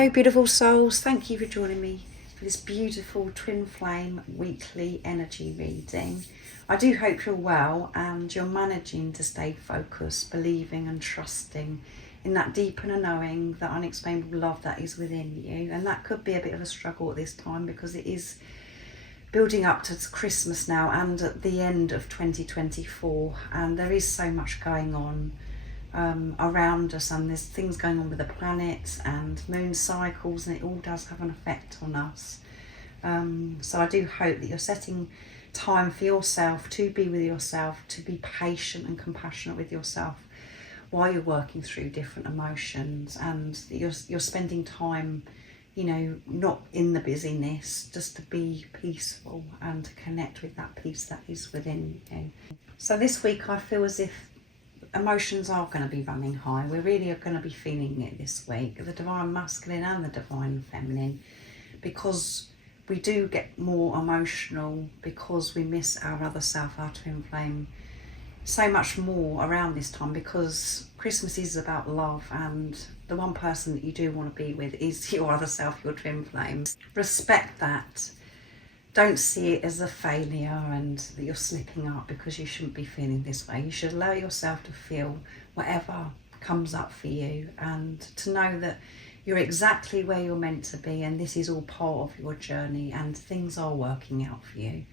Hello beautiful souls, thank you for joining me for this beautiful twin flame weekly energy reading. I do hope you're well and you're managing to stay focused, believing and trusting in that deep inner knowing, that unexplainable love that is within you. And that could be a bit of a struggle at this time because it is building up to Christmas now and at the end of 2024, and there is so much going on around us, and there's things going on with the planets and moon cycles, and it all does have an effect on us. So I do hope that you're setting time for yourself, to be with yourself, to be patient and compassionate with yourself while you're working through different emotions, and you're spending time, you know, not in the busyness, just to be peaceful and to connect with that peace that is within you. So this week I feel as if emotions are going to be running high. We really are going to be feeling it this week, the divine masculine and the divine feminine, because we do get more emotional because we miss our other self, our twin flame, so much more around this time, because Christmas is about love, and the one person that you do want to be with is your other self, your twin flame. Respect that. Don't see it as a failure and that you're slipping up, because you shouldn't be feeling this way. You should allow yourself to feel whatever comes up for you, and to know that you're exactly where you're meant to be, and this is all part of your journey, and things are working out for you.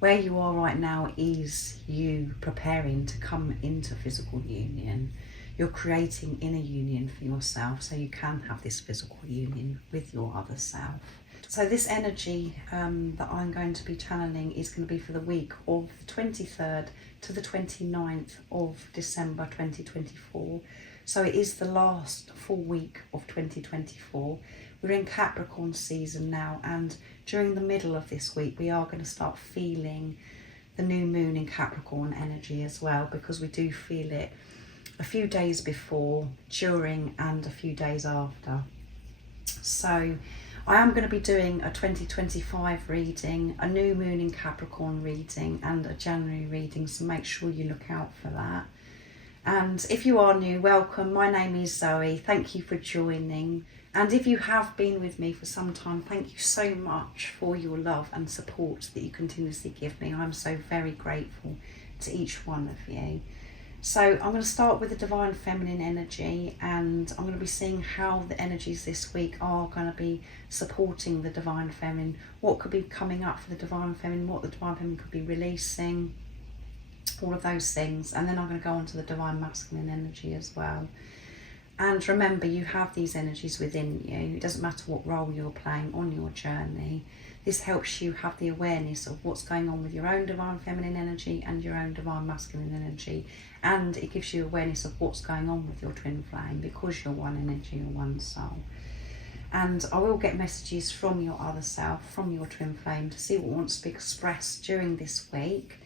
Where you are right now is you preparing to come into physical union. You're creating inner union for yourself so you can have this physical union with your other self. So this energy that I'm going to be channeling is going to be for the week of the 23rd to the 29th of December 2024. So it is the last full week of 2024. We're in Capricorn season now, and during the middle of this week we are going to start feeling the new moon in Capricorn energy as well, because we do feel it a few days before, during and a few days after. So I am going to be doing a 2025 reading, a new moon in Capricorn reading and a January reading, so make sure you look out for that. And if you are new, welcome. My name is Zoe. Thank you for joining. And if you have been with me for some time, thank you so much for your love and support that you continuously give me. I'm so very grateful to each one of you. So I'm going to start with the divine feminine energy, and I'm going to be seeing how the energies this week are going to be supporting the divine feminine, what could be coming up for the divine feminine, what the divine feminine could be releasing, all of those things. And then I'm going to go on to the divine masculine energy as well. And remember, you have these energies within you. It doesn't matter what role you're playing on your journey. This helps you have the awareness of what's going on with your own divine feminine energy and your own divine masculine energy. And it gives you awareness of what's going on with your twin flame, because you're one energy, you're one soul. And I will get messages from your other self, from your twin flame, to see what wants to be expressed during this week.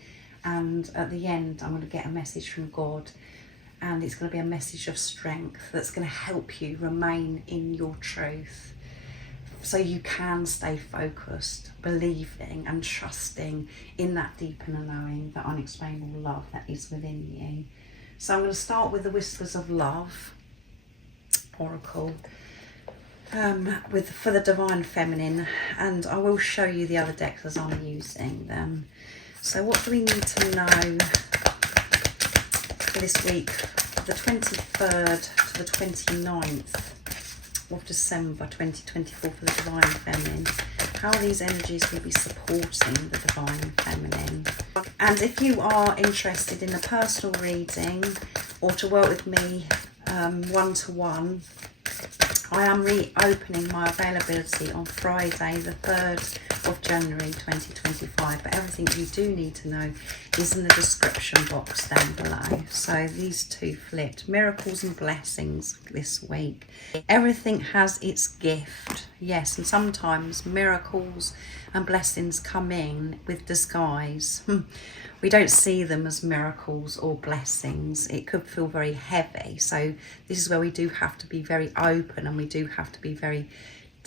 And at the end, I'm going to get a message from God, and it's going to be a message of strength that's going to help you remain in your truth, so you can stay focused, believing and trusting in that deep inner knowing, that unexplainable love that is within you. So I'm going to start with the Whispers of Love Oracle for the divine feminine, and I will show you the other decks as I'm using them. So what do we need to know for this week, the 23rd to the 29th of December 2024 for the divine feminine? How are these energies going to be supporting the divine feminine? And if you are interested in a personal reading or to work with me one-to-one, I am reopening my availability on Friday the 3rd of January 2025, but everything you do need to know is in the description box down below. So these two flipped, miracles and blessings this week. Everything has its gift, yes, and sometimes miracles and blessings come in with disguise. We don't see them as miracles or blessings. It could feel very heavy. So this is where we do have to be very open, and we do have to be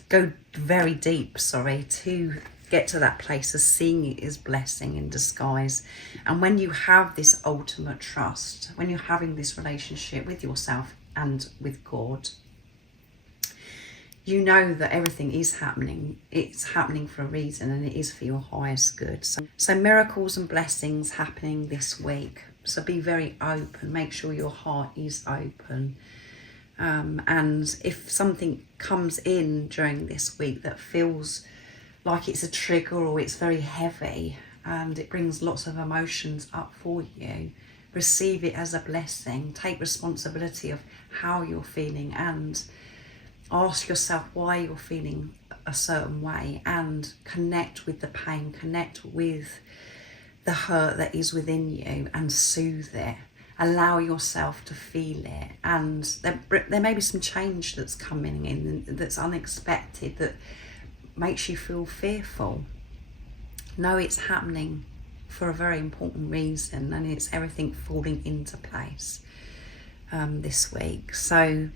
go very deep, to get to that place of seeing it as blessing in disguise. And when you have this ultimate trust, when you're having this relationship with yourself and with God, you know that everything is happening. It's happening for a reason, and it is for your highest good. So miracles and blessings happening this week. So be very open. Make sure your heart is open. And if something comes in during this week that feels like it's a trigger or it's very heavy and it brings lots of emotions up for you, receive it as a blessing. Take responsibility of how you're feeling and ask yourself why you're feeling a certain way, and connect with the pain, connect with the hurt that is within you and soothe it. Allow yourself to feel it, and there may be some change that's coming in that's unexpected, that makes you feel fearful. Know it's happening for a very important reason, and it's everything falling into place this week. So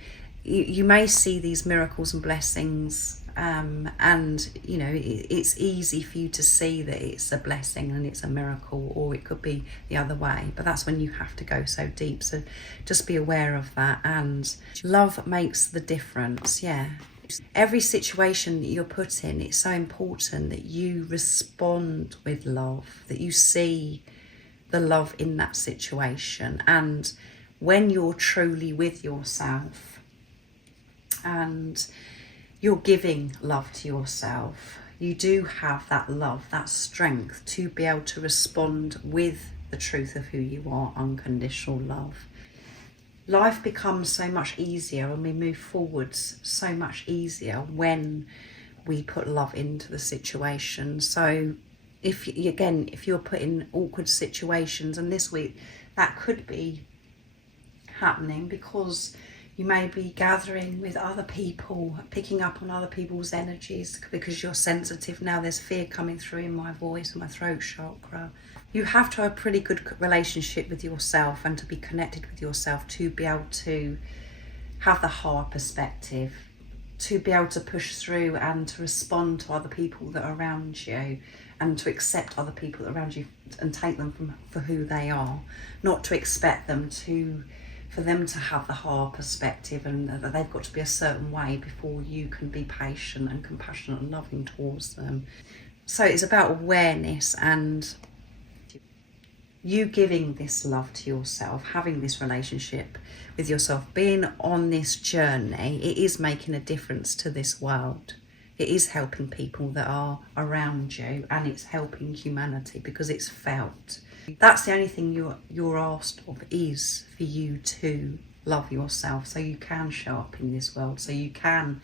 you may see these miracles and blessings, and you know, it's easy for you to see that it's a blessing and it's a miracle, or it could be the other way, but that's when you have to go so deep. So just be aware of that, and love makes the difference. Every situation that you're put in, it's so important that you respond with love, that you see the love in that situation. And when you're truly with yourself and you're giving love to yourself, you do have that love, that strength to be able to respond with the truth of who you are, unconditional love. Life becomes so much easier and we move forwards so much easier when we put love into the situation. So if you're put in awkward situations, and this week that could be happening because you may be gathering with other people, picking up on other people's energies because you're sensitive. Now there's fear coming through in my voice and my throat chakra. You have to have a pretty good relationship with yourself and to be connected with yourself to be able to have the heart perspective, to be able to push through and to respond to other people that are around you, and to accept other people around you and take them for who they are, not to expect them for them to have the heart perspective and that they've got to be a certain way before you can be patient and compassionate and loving towards them. So it's about awareness and you giving this love to yourself, having this relationship with yourself, being on this journey. It is making a difference to this world. It is helping people that are around you, and it's helping humanity because it's felt. That's the only thing you're asked of, is for you to love yourself so you can show up in this world, so you can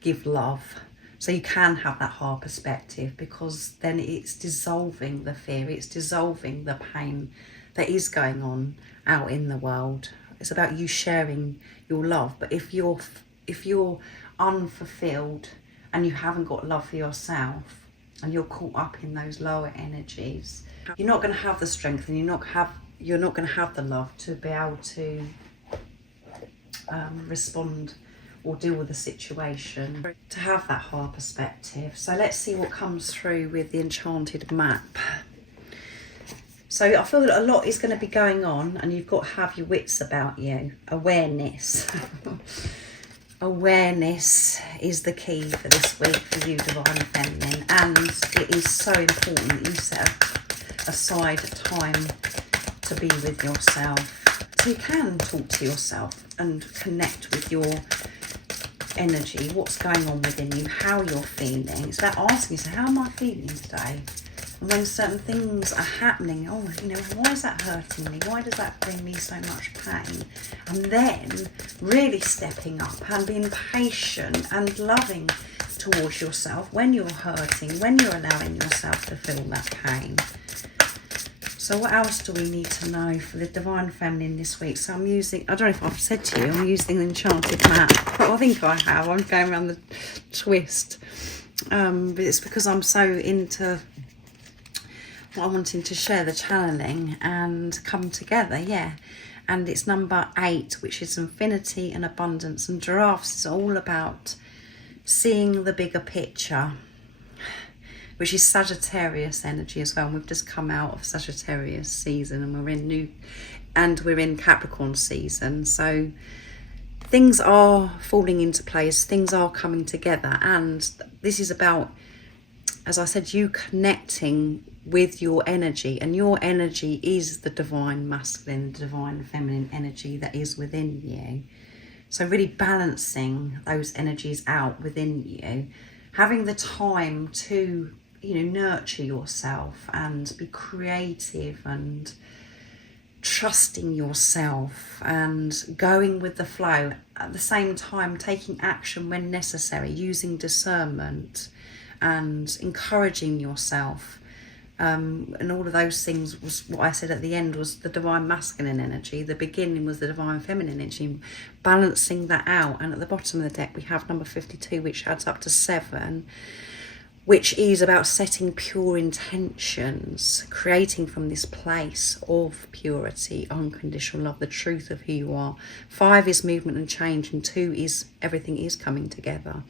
give love, so you can have that heart perspective, because then it's dissolving the fear, it's dissolving the pain that is going on out in the world. It's about you sharing your love. But if you're unfulfilled and you haven't got love for yourself and you're caught up in those lower energies, you're not going to have the strength, and you're not going to have the love to be able to respond or deal with the situation, to have that heart perspective. So let's see what comes through with the enchanted map. So I feel that a lot is going to be going on, and you've got to have your wits about you. Awareness. Awareness is the key for this week for you, Divine Feminine, and it is so important that you set aside time to be with yourself, so you can talk to yourself and connect with your energy, what's going on within you, how you're feeling. It's about asking yourself, how am I feeling today? And when certain things are happening, why is that hurting me? Why does that bring me so much pain? And then really stepping up and being patient and loving towards yourself when you're hurting, when you're allowing yourself to feel that pain. So what else do we need to know for the Divine Feminine this week? So I'm using, I don't know if I've said to you, I'm using the enchanted map. I think I have. I'm going around the twist. But it's because I'm so into what I'm wanting to share, the channeling and come together, And it's number 8, which is infinity and abundance. And giraffes is all about seeing the bigger picture, which is Sagittarius energy as well. And we've just come out of Sagittarius season, and we're in Capricorn season. So things are falling into place, things are coming together, and this is about, as I said, you connecting with your energy, and your energy is the divine masculine, the divine feminine energy that is within you. So really balancing those energies out within you, having the time to, nurture yourself and be creative and trusting yourself and going with the flow, at the same time taking action when necessary, using discernment and encouraging yourself. And all of those things was what I said at the end was the divine masculine energy. The beginning was the divine feminine energy, balancing that out. And at the bottom of the deck we have number 52, which adds up to 7, which is about setting pure intentions, creating from this place of purity, unconditional love, the truth of who you are. 5 is movement and change, and 2 is everything is coming together.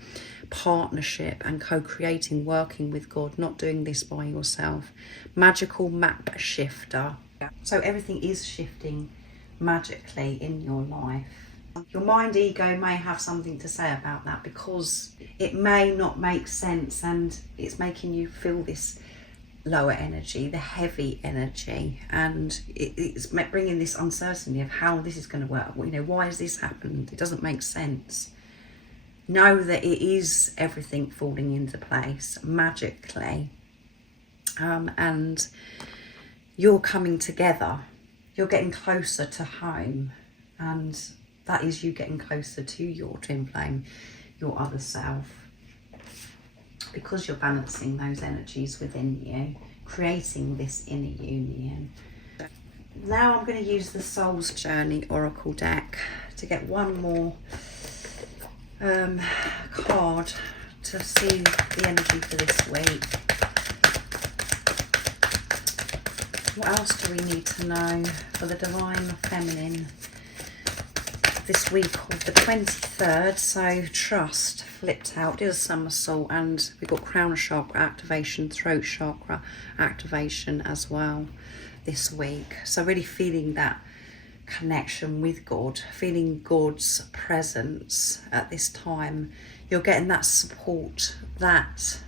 Partnership and co-creating, working with God, not doing this by yourself. Magical map shifter. So everything is shifting magically in your life. Your mind ego may have something to say about that, because it may not make sense and it's making you feel this lower energy, the heavy energy, and it's bringing this uncertainty of how this is going to work. Why has this happened? It doesn't make sense. Know that it is everything falling into place magically, and you're coming together. You're getting closer to home, and that is you getting closer to your twin flame, your other self, because you're balancing those energies within you, creating this inner union. Now I'm going to use the Soul's Journey Oracle deck to get one more card to see the energy for this week. What else do we need to know for the divine feminine this week of the 23rd? So trust flipped out, did a somersault, and we've got crown chakra activation, throat chakra activation as well this week. So really feeling that connection with God, feeling God's presence at this time. You're getting that support, that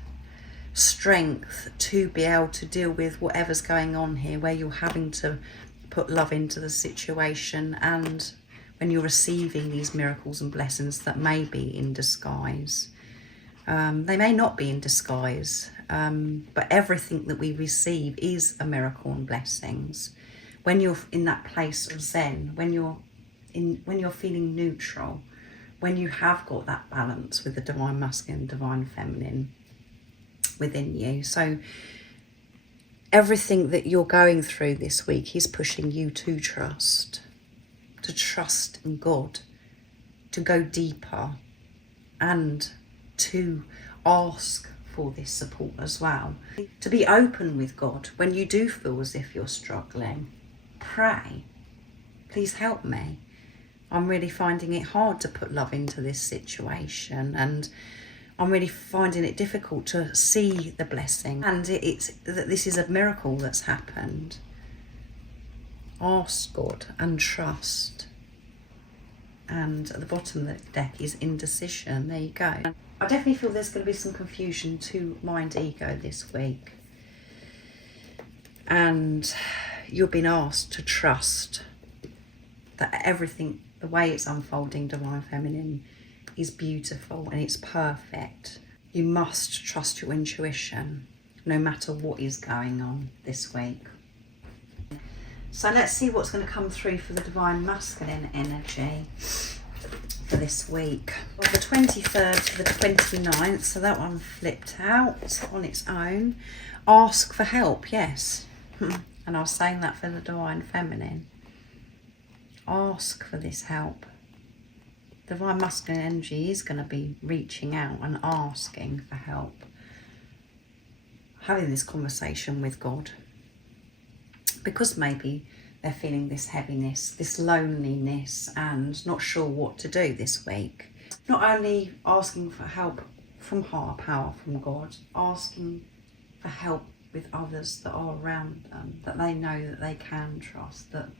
strength to be able to deal with whatever's going on here, where you're having to put love into the situation, and when you're receiving these miracles and blessings that may be in disguise. They may not be in disguise, but everything that we receive is a miracle and blessings. When you're in that place of Zen, when you're feeling neutral, when you have got that balance with the divine masculine, divine feminine within you. So everything that you're going through this week is pushing you to trust in God, to go deeper, and to ask for this support as well. To be open with God when you do feel as if you're struggling. Pray, please help me. I'm really finding it hard to put love into this situation, and I'm really finding it difficult to see the blessing, and it's that this is a miracle that's happened. Ask God and trust. And at the bottom of the deck is indecision. There you go. I definitely feel there's going to be some confusion to mind ego this week, and you've been asked to trust that everything, the way it's unfolding, divine feminine, is beautiful and it's perfect. You must trust your intuition no matter what is going on this week. So let's see what's going to come through for the divine masculine energy for this week. Well, the 23rd to the 29th, so that one flipped out on its own. Ask for help, yes. And I was saying that for the divine feminine. Ask for this help. Divine masculine energy is going to be reaching out and asking for help. Having this conversation with God. Because maybe they're feeling this heaviness, this loneliness, and not sure what to do this week. Not only asking for help from higher power, from God, asking for help with others that are around them, that they know that they can trust, that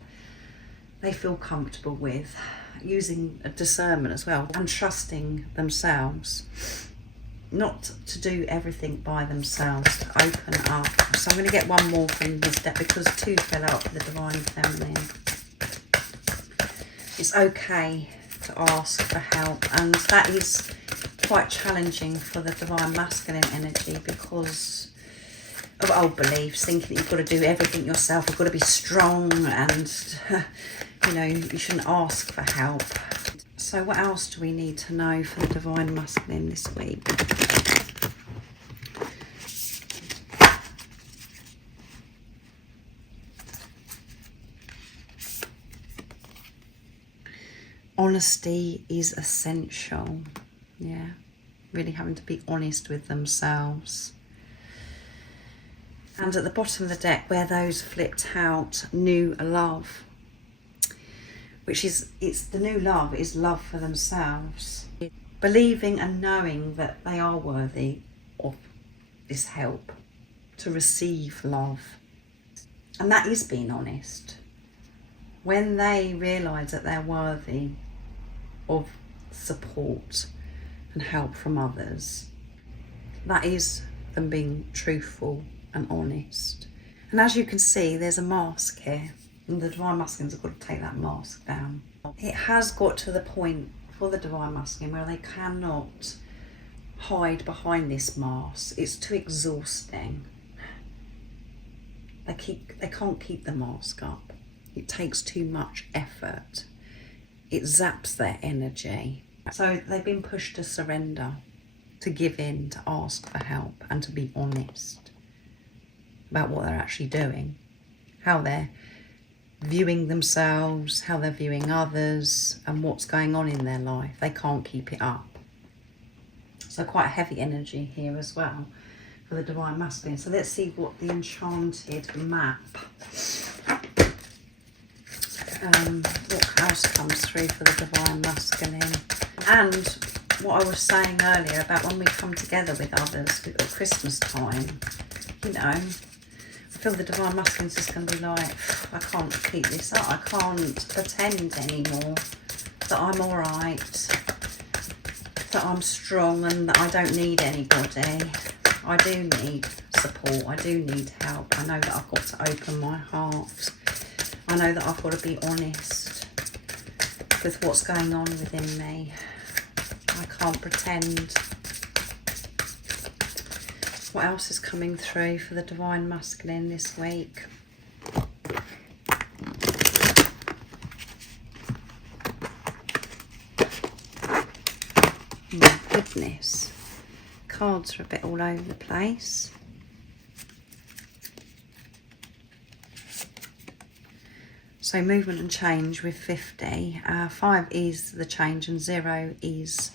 they feel comfortable with, using a discernment as well, and trusting themselves, not to do everything by themselves, to open up. So I'm going to get one more from this deck, because 2 fell out for the Divine Feminine. It's okay to ask for help, and that is quite challenging for the Divine Masculine energy because of old beliefs, thinking that you've got to do everything yourself, you've got to be strong, and you know, you shouldn't ask for help. So what else do we need to know for the Divine Masculine this week? Honesty is essential. Yeah, really having to be honest with themselves. And at the bottom of the deck, where those flipped out, new love, which is, it's the new love is love for themselves. Believing and knowing that they are worthy of this help, to receive love. And that is being honest. When they realise that they're worthy of support and help from others, that is them being truthful and honest. And as you can see, there's a mask here, and the Divine Masculines have got to take that mask down. It has got to the point for the Divine Masculine where they cannot hide behind this mask. It's too exhausting. They can't keep the mask up. It takes too much effort. It zaps their energy. So they've been pushed to surrender, to give in, to ask for help, and to be honest about what they're actually doing, how they're viewing themselves, how they're viewing others, and what's going on in their life. They can't keep it up. So quite a heavy energy here as well for the Divine Masculine. So let's see what the Enchanted map, what else comes through for the Divine Masculine. And what I was saying earlier about when we come together with others at Christmas time, you know, I feel the Divine Masculine's just going to be like, I can't keep this up. I can't pretend anymore that I'm all right, that I'm strong, and that I don't need anybody. I do need support. I do need help. I know that I've got to open my heart. I know that I've got to be honest with what's going on within me. I can't pretend. What else is coming through for the Divine Masculine this week? My goodness. Cards are a bit all over the place. So movement and change with 50. 5 is the change and 0 is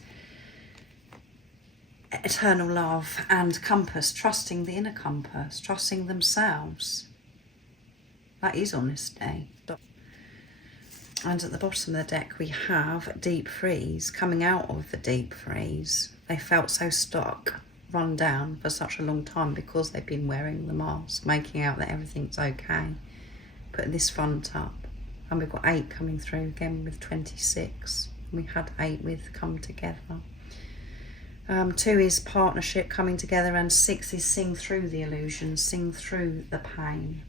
eternal love, and compass, trusting the inner compass, trusting themselves. That is honesty. And at the bottom of the deck we have deep freeze, coming out of the deep freeze. They felt so stuck, run down for such a long time because they've been wearing the mask, making out that everything's okay, putting this front up. And we've got 8 coming through again with 26. We had 8 with come together. 2 is partnership, coming together, and 6 is sing through the illusion, sing through the pain.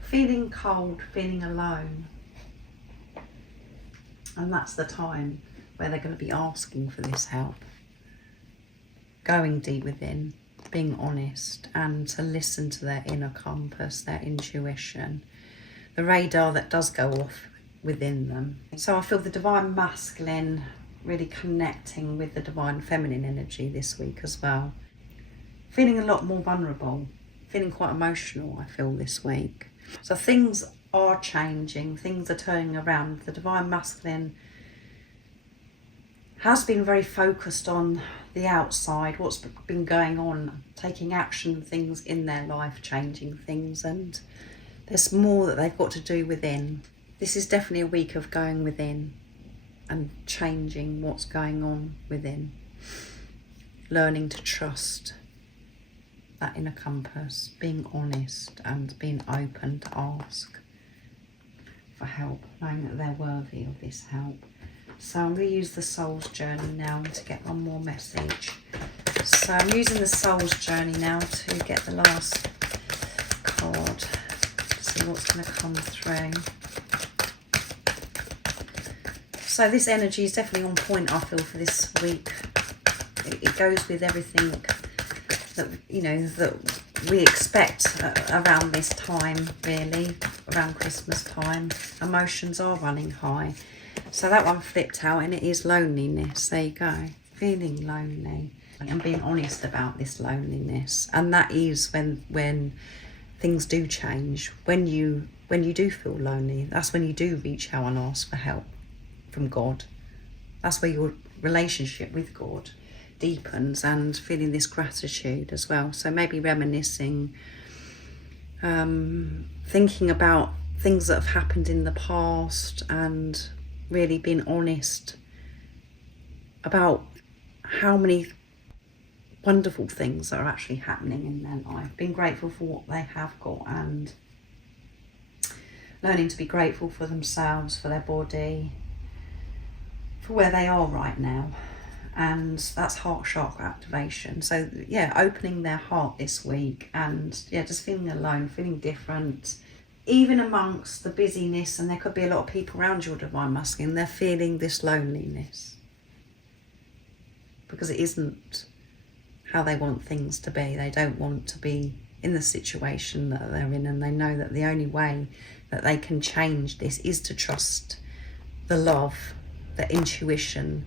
Feeling cold, feeling alone. And that's the time where they're going to be asking for this help. Going deep within, being honest, and to listen to their inner compass, their intuition, the radar that does go off within them. So I feel the Divine Masculine really connecting with the Divine Feminine energy this week as well. Feeling a lot more vulnerable, feeling quite emotional, I feel, this week. So things are changing, things are turning around. The Divine Masculine has been very focused on the outside, what's been going on, taking action, things in their life, changing things, and there's more that they've got to do within. This is definitely a week of going within and changing what's going on within. Learning to trust that inner compass, being honest and being open to ask. for help, knowing that they're worthy of this help. So I'm going to use the Soul's Journey now to get one more message. So I'm using the Soul's Journey now to get the last card. See what's going to come through. So this energy is definitely on point, I feel, for this week. It goes with everything that, you know, that we expect around this time, really, around Christmas time. Emotions are running high. So that one flipped out, and it is loneliness. There you go. Feeling lonely and being honest about this loneliness. And that is when things do change. When you do feel lonely, that's when you do reach out and ask for help from God. That's where your relationship with God deepens, and feeling this gratitude as well. So maybe reminiscing, thinking about things that have happened in the past, and really being honest about how many wonderful things are actually happening in their life. Being grateful for what they have got, and learning to be grateful for themselves, for their body, for where they are right now. And that's heart chakra activation. So yeah, opening their heart this week, and yeah, just feeling alone, feeling different, even amongst the busyness. And there could be a lot of people around your divine masculine, they're feeling this loneliness because it isn't how they want things to be. They don't want to be in the situation that they're in, and they know that the only way that they can change this is to trust the love, the intuition,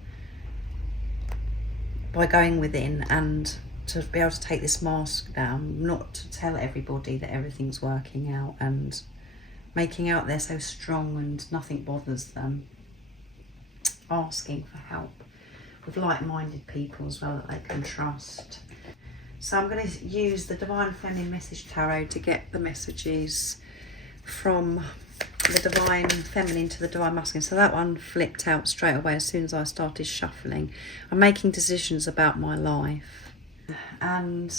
by going within, and to be able to take this mask down, not to tell everybody that everything's working out, and making out they're so strong and nothing bothers them. Asking for help with like-minded people as well that they can trust. So I'm going to use the Divine Feminine Message Tarot to get the messages from the Divine Feminine to the Divine Masculine. So that one flipped out straight away as soon as I started shuffling. I'm making decisions about my life, and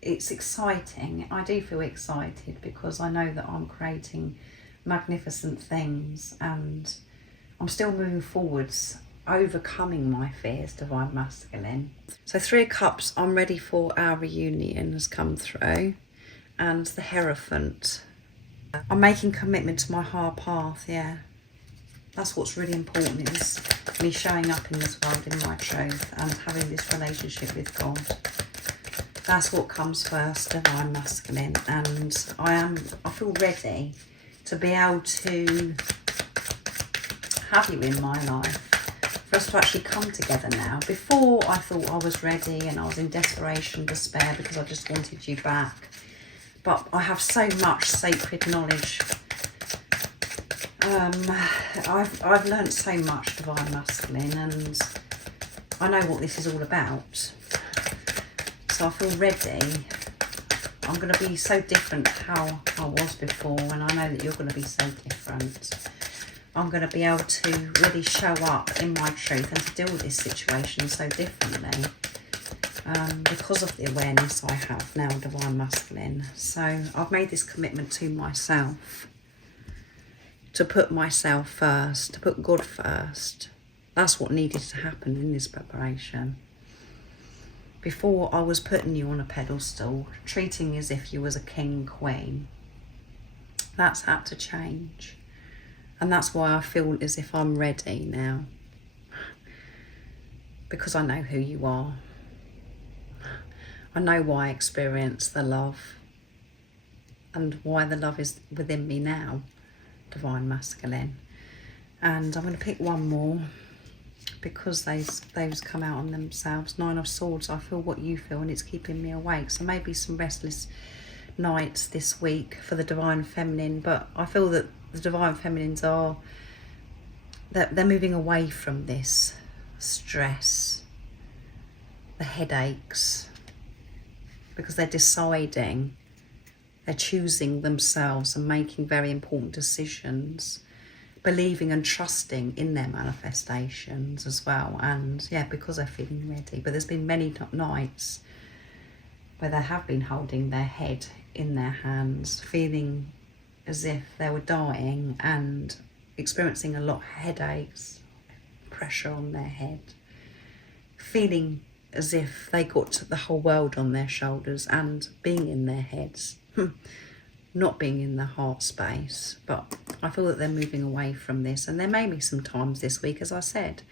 it's exciting. I do feel excited because I know that I'm creating magnificent things, and I'm still moving forwards, overcoming my fears, Divine Masculine. So 3 of Cups, I'm ready for our reunion, has come through, and the Hierophant. I'm making commitment to my higher path, yeah. That's what's really important, is me showing up in this world in my truth and having this relationship with God. That's what comes first, Divine Masculine. And I feel ready to be able to have you in my life, for us to actually come together now. Before, I thought I was ready and I was in desperation, despair, because I just wanted you back. But I have so much sacred knowledge. I've learnt so much, Divine Masculine, and I know what this is all about. So I feel ready. I'm going to be so different to how I was before, and I know that you're going to be so different. I'm going to be able to really show up in my truth and to deal with this situation so differently. Because of the awareness I have now, Divine Masculine. So I've made this commitment to myself, to put myself first, to put God first. That's what needed to happen in this preparation. Before, I was putting you on a pedestal, treating you as if you was a king, queen. That's had to change. And that's why I feel as if I'm ready now. Because I know who you are. I know why I experience the love, and why the love is within me now, Divine Masculine. And I'm going to pick one more, because those come out on themselves. 9 of Swords, I feel what you feel, and it's keeping me awake. So maybe some restless nights this week for the Divine Feminine, but I feel that the Divine Feminines they're moving away from this stress, the headaches, because they're deciding, they're choosing themselves and making very important decisions, believing and trusting in their manifestations as well. And yeah, because they're feeling ready. But there's been many nights where they have been holding their head in their hands, feeling as if they were dying and experiencing a lot of headaches, pressure on their head, feeling as if they got the whole world on their shoulders and being in their heads, not being in the heart space. But I feel that they're moving away from this, and there may be some times this week, as I said,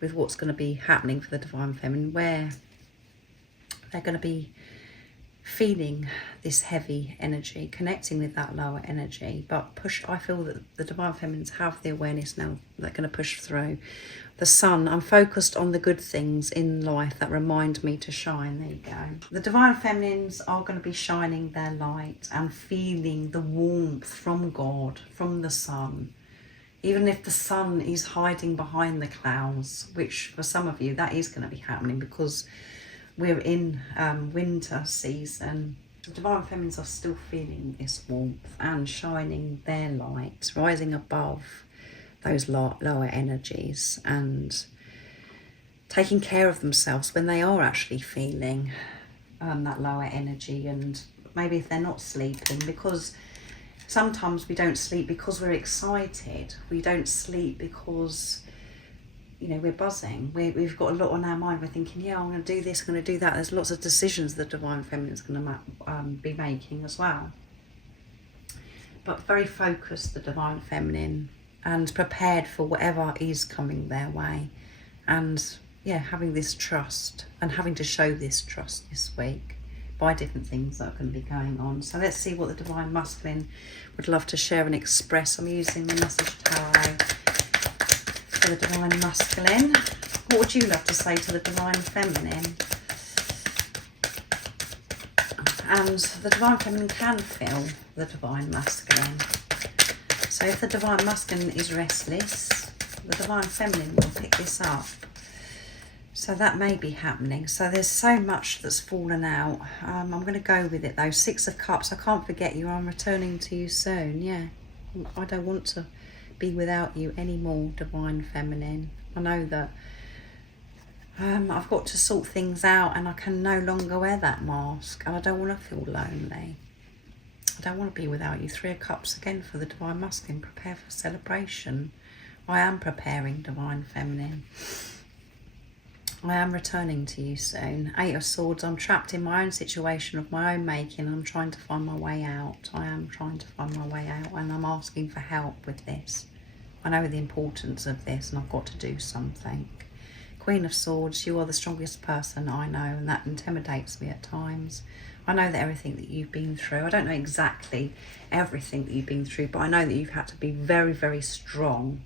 with what's going to be happening for the Divine Feminine, where they're going to be feeling this heavy energy, connecting with that lower energy, but I feel that the Divine Feminines have the awareness now. They're going to push through. The sun, I'm focused on the good things in life that remind me to shine. There you go. The Divine Feminines are going to be shining their light and feeling the warmth from God, from the sun. Even if the sun is hiding behind the clouds, which for some of you that is going to be happening because we're in winter season. The Divine Feminines are still feeling this warmth and shining their light, rising above those lower energies and taking care of themselves when they are actually feeling that lower energy. And maybe if they're not sleeping, because sometimes we don't sleep because we're excited. We don't sleep because, you know, we're buzzing. We've got a lot on our mind. We're thinking, yeah, I'm going to do this, I'm going to do that. There's lots of decisions the Divine Feminine is going to be making as well. But very focused, the Divine Feminine, and prepared for whatever is coming their way. And yeah, having this trust and having to show this trust this week by different things that are going to be going on. So let's see what the Divine Masculine would love to share and express. I'm using the Message Tarot for the Divine Masculine. What would you love to say to the Divine Feminine? And the Divine Feminine can feel the Divine Masculine. So if the Divine Masculine is restless, the Divine Feminine will pick this up. So that may be happening. So there's so much that's fallen out. I'm going to go with it though. 6 of Cups. I can't forget you. I'm returning to you soon. Yeah. I don't want to be without you anymore, Divine Feminine. I know that I've got to sort things out and I can no longer wear that mask, and I don't want to feel lonely. I don't want to be without you. 3 of Cups again for the Divine Masculine. Prepare for celebration. I am preparing, Divine Feminine. I am returning to you soon. 8 of Swords. I'm trapped in my own situation of my own making. I'm trying to find my way out. I am trying to find my way out, and I'm asking for help with this. I know the importance of this and I've got to do something. Queen of Swords. You are the strongest person I know, and that intimidates me at times. I know that everything that you've been through, I don't know exactly everything that you've been through, but I know that you've had to be very, very strong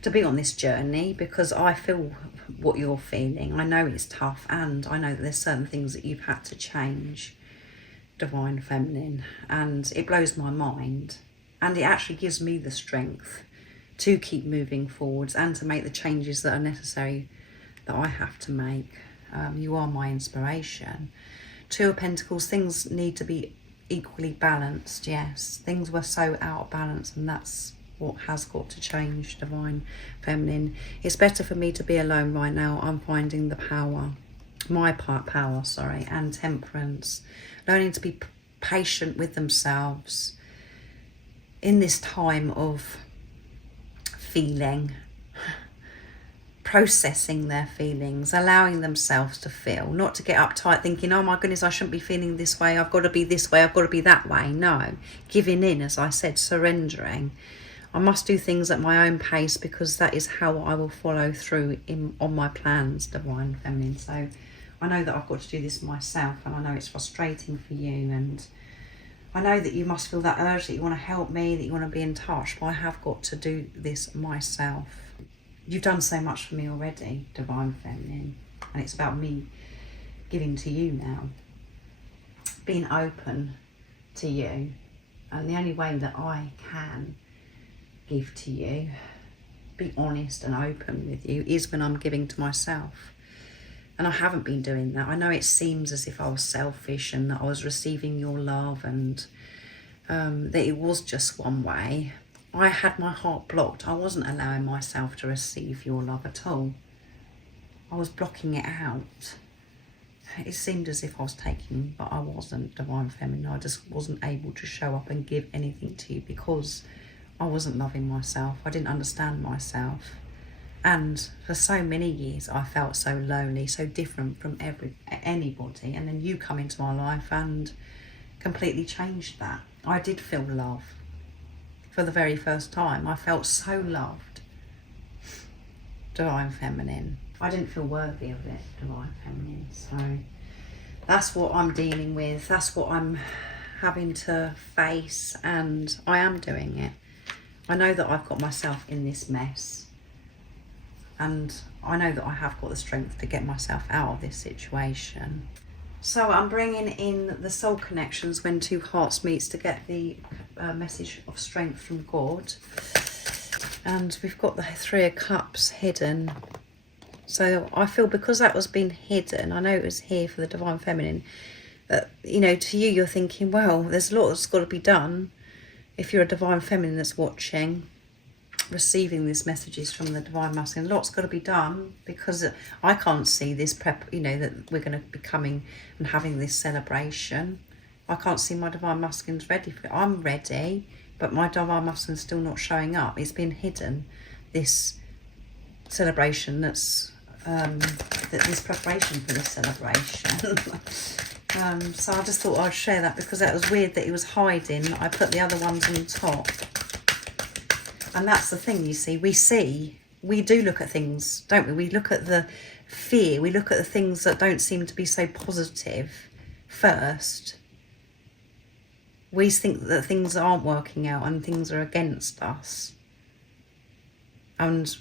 to be on this journey, because I feel what you're feeling. I know it's tough, and I know that there's certain things that you've had to change, Divine Feminine, and it blows my mind, and it actually gives me the strength to keep moving forwards and to make the changes that are necessary that I have to make. You are my inspiration. 2 of Pentacles. Things need to be equally balanced. Yes, things were so out of balance, and that's what has got to change, Divine Feminine. It's better for me to be alone right now. I'm finding the power, my power, sorry, and Temperance. Learning to be patient with themselves in this time of feeling, processing their feelings, allowing themselves to feel, not to get uptight thinking, oh my goodness, I shouldn't be feeling this way, I've got to be this way, I've got to be that way. No, giving in, as I said, surrendering. I must do things at my own pace, because that is how I will follow through on my plans, Divine Feminine. So I know that I've got to do this myself, and I know it's frustrating for you, and I know that you must feel that urge that you want to help me, that you want to be in touch, but I have got to do this myself. You've done so much for me already, Divine Feminine, and it's about me giving to you now, being open to you. And the only way that I can give to you, be honest and open with you, is when I'm giving to myself. And I haven't been doing that. I know it seems as if I was selfish and that I was receiving your love, and that it was just one way. I had my heart blocked. I wasn't allowing myself to receive your love at all. I was blocking it out. it seemed as if I was taking, but I wasn't, Divine Feminine. I just wasn't able to show up and give anything to you because I wasn't loving myself. I didn't understand myself. And for so many years, I felt so lonely, so different from anybody. And then you come into my life and completely changed that. I did feel love for the very first time. I felt so loved, Divine Feminine. I didn't feel worthy of it, Divine Feminine. So that's what I'm dealing with. That's what I'm having to face, and I am doing it. I know that I've got myself in this mess, and I know that I have got the strength to get myself out of this situation. So I'm bringing in the soul connections when two hearts meets to get the message of strength from God. And we've got the Three of Cups hidden. So I feel because that was being hidden, I know it was here for the Divine Feminine, that, you know, to you, you're thinking, well, there's a lot that's got to be done. If you're a Divine Feminine that's watching, receiving these messages from the Divine Masculine, a lot's got to be done, because I can't see this prep, you know, that we're going to be coming and having this celebration. I can't see my Divine Masculine's ready for it. I'm ready, but my Divine Masculine's still not showing up. It's been hidden, this celebration that's this preparation for this celebration. So I just thought I'd share that, because that was weird that it was hiding. I put the other ones on top. And that's the thing, you see, we do look at things, don't we? We look at the fear, we look at the things that don't seem to be so positive first. We think that things aren't working out and things are against us. And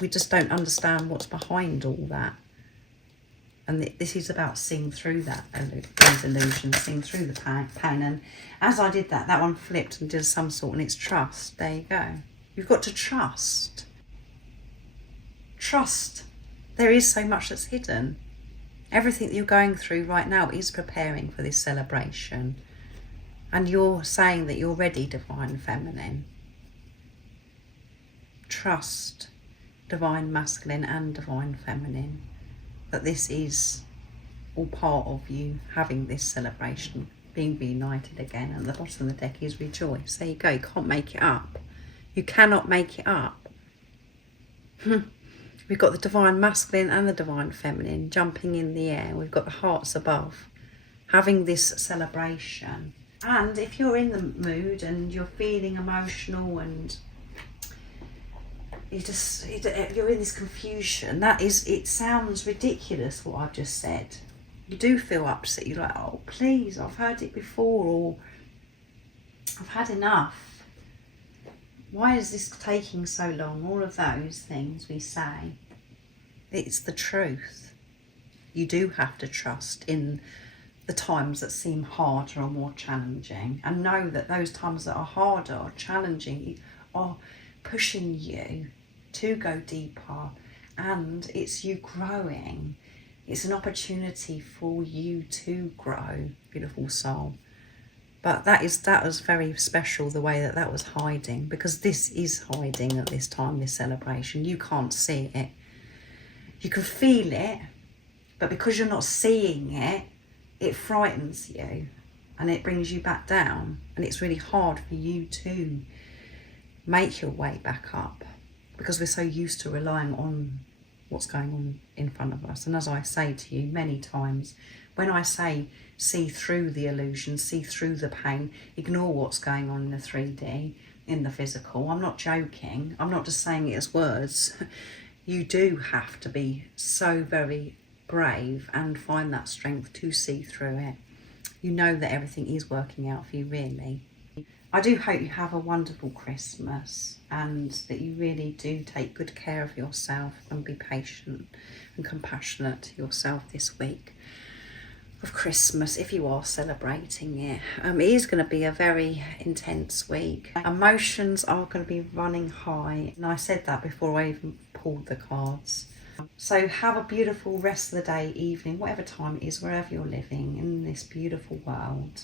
we just don't understand what's behind all that. And this is about seeing through that, those illusions, seeing through the pain. And as I did that, that one flipped and did some sort, and it's trust. There you go. You've got to trust. Trust. There is so much that's hidden. Everything that you're going through right now is preparing for this celebration. And you're saying that you're ready, Divine Feminine. Trust, Divine Masculine and Divine Feminine, that this is all part of you having this celebration, being reunited again. And the bottom of the deck is rejoice. There you go. You can't make it up. You cannot make it up. We've got the Divine Masculine and the Divine Feminine jumping in the air. We've got the hearts above, having this celebration. And if you're in the mood and you're feeling emotional and you're in this confusion, it sounds ridiculous what I've just said. You do feel upset. You're like, oh, please, I've heard it before, or I've had enough. Why is this taking so long? All of those things we say. It's the truth. You do have to trust in the times that seem harder or more challenging, and know that those times that are harder or challenging are pushing you to go deeper, and it's you growing. It's an opportunity for you to grow, beautiful soul. But that was very special, the way that was hiding, because this is hiding at this time, this celebration. You can't see it. You can feel it, but because you're not seeing it, it frightens you and it brings you back down. And it's really hard for you to make your way back up, because we're so used to relying on what's going on in front of us. And as I say to you many times, when I say see through the illusion, see through the pain, ignore what's going on in the 3D, in the physical, I'm not joking. I'm not just saying it as words. You do have to be so very brave and find that strength to see through it. You know that everything is working out for you, really. I do hope you have a wonderful Christmas, and that you really do take good care of yourself and be patient and compassionate to yourself this week of Christmas, if you are celebrating it. It is going to be a very intense week. Emotions are going to be running high, and I said that before I even pulled the cards. So have a beautiful rest of the day, evening, whatever time it is, wherever you're living in this beautiful world.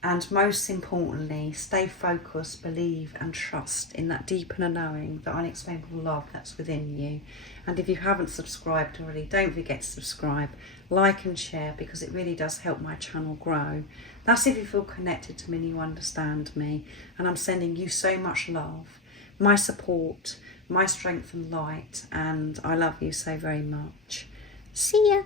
And most importantly, stay focused, believe and trust in that deep inner knowing, the unexplainable love that's within you. And if you haven't subscribed already, don't forget to subscribe, like and share, because it really does help my channel grow. That's if you feel connected to me and you understand me. And I'm sending you so much love, my support, my strength and light, and I love you so very much. See ya.